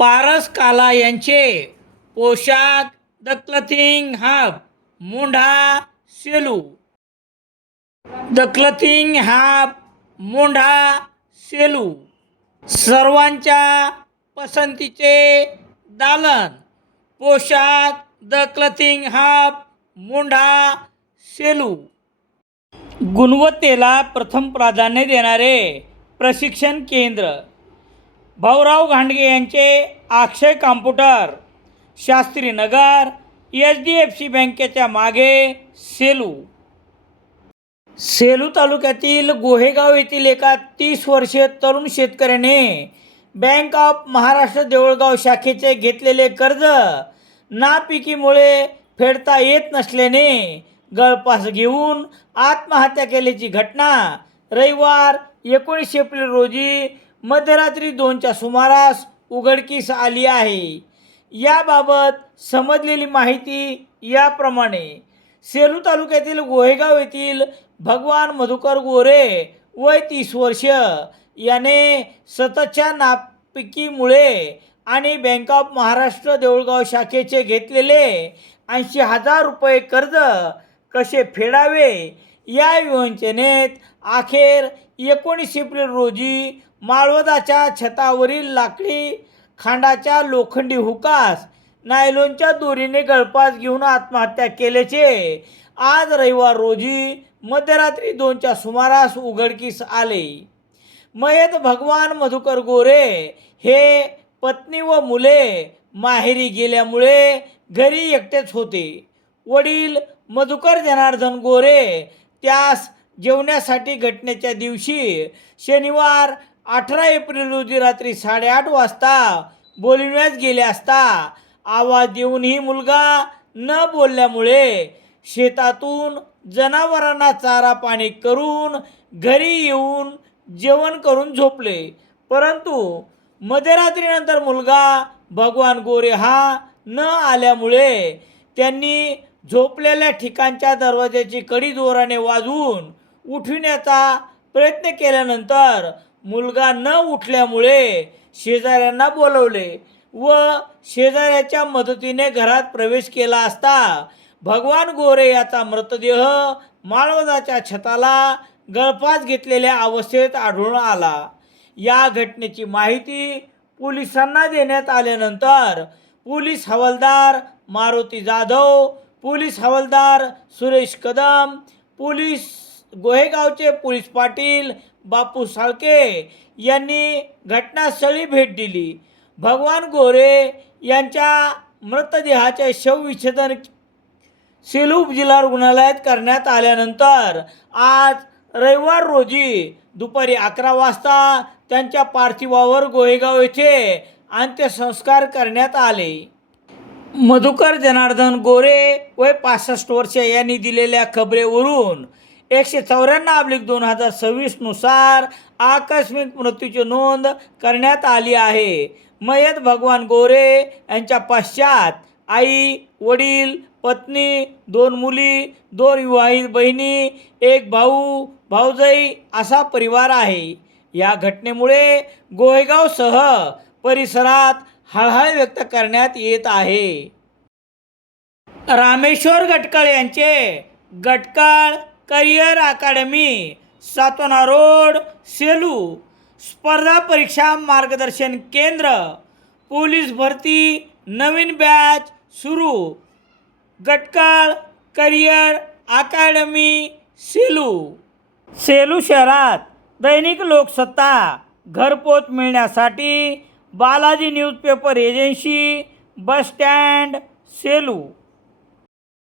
पारस काला यांचे पोशाख the clothing hub Mondha Selu. The clothing hub Mondha Selu सर्वांच्या पसंतीचे दालन. पोशाख the clothing hub Mondha Selu. गुणवत्तेला प्रथम प्राधान्य देणारे प्रशिक्षण केंद्र. भाऊराव घांडगे यांचे अक्षय कॉम्प्युटर, शास्त्रीनगर, HDFC बँकेच्या मागे, सेलू. सेलू तालुक्यातील गोहेगाव येथील एका 30 वर्षीय तरुण शेतकऱ्याने बँक ऑफ महाराष्ट्र देऊळगाव शाखेचे घेतलेले कर्ज नापिकीमुळे फेडता येत नसल्याने गळफास घेऊन आत्महत्या केल्याची घटना रविवार 19 एप्रिल रोजी मध्यरात्री 2च्या सुमारास उघडकीस आली आहे. याबाबत समजलेली माहिती याप्रमाणे. सेलू तालुक्यातील गोहेगाव येथील भगवान मधुकर गोरे वय 30 वर्ष याने सततच्या नापिकीमुळे आणि बँक ऑफ महाराष्ट्र देऊळगाव शाखेचे घेतलेले 80,000 रुपये कर्ज कसे फेडावे या विवंचनेत अखेर 19 एप्रिल रोजी माळवदाच्या छतावरील लाकडी खांडाच्या लोखंडी हुकास नायलॉनच्या दोरीने गळफास घेऊन आत्महत्या केल्याचे आज रविवार रोजी मध्यरात्री 2च्या सुमारास उघडकीस आले. मयत भगवान मधुकर गोरे हे पत्नी व मुले माहेरी गेल्यामुळे घरी एकटेच होते. वडील मधुकर जनार्दन गोरे त्यास जेवण्यासाठी घटनेच्या दिवशी शनिवार 18 एप्रिल रोजी रात्री 8:30 वाजता बोलविण्यास गेले असता आवाज देऊनही मुलगा न बोलल्यामुळे शेतातून जनावरांना चारा पाणी करून घरी येऊन जेवण करून झोपले. परंतु मध्यरात्रीनंतर मुलगा भगवान गोरे हा न आल्यामुळे त्यांनी झोपलेल्या ठिकाणच्या दरवाजाची कडी जोराने वाजवून उठविण्याचा प्रयत्न केल्यानंतर मुलगा न उठल्यामुळे शेजाऱ्यांना बोलवले व शेजाऱ्याच्या मदतीने घरात प्रवेश केला असता भगवान गोरे याचा मृतदेह माळवदाच्या छताला गळफास घेतलेल्या अवस्थेत आढळून आला. या घटनेची माहिती पोलिसांना देण्यात आल्यानंतर पोलीस हवालदार मारुती जाधव, पोलीस हवालदार सुरेश कदम, पोलीस गोहेगावचे पोलीस पाटील बापू साळके यांनी घटनास्थळी भेट दिली. भगवान गोरे यांच्या मृतदेहाचे शवविच्छेदन सेलू जिल्हा रुग्णालयात करण्यात आल्यानंतर आज रविवार रोजी दुपारी 11 वाजता त्यांच्या पार्थिवावर गोहेगाव येथे अंत्यसंस्कार करण्यात आले. मधुकर जनार्दन गोरे वय 65 वर्ष यांनी दिलेल्या खबरेवरून 194/2026 नुसार आकस्मिक मृत्यूची नोंद करण्यात आली आहे. मयत भगवान गोरे यांच्या पश्चात आई, वडील, पत्नी, 2 मुली, 2 विवाहित बहिणी, 1 भाऊ, भाऊजाई असा परिवार आहे. या घटनेमुळे गोहेगावसह परिसरात हळहळ व्यक्त करण्यात येत आहे. रामेश्वर गटकळ यांचे गटकळ करिअर अकादमी, सातोना रोड, सेलू. स्पर्धा परीक्षा मार्गदर्शन केंद्र. पोलीस भरती नवीन बॅच सुरू. गटकळ करिअर अकादमी, सेलू. सेलू शहरात दैनिक लोकसत्ता घरपोच मिळण्यासाठी Balaji newspaper agency, bus stand, Selu.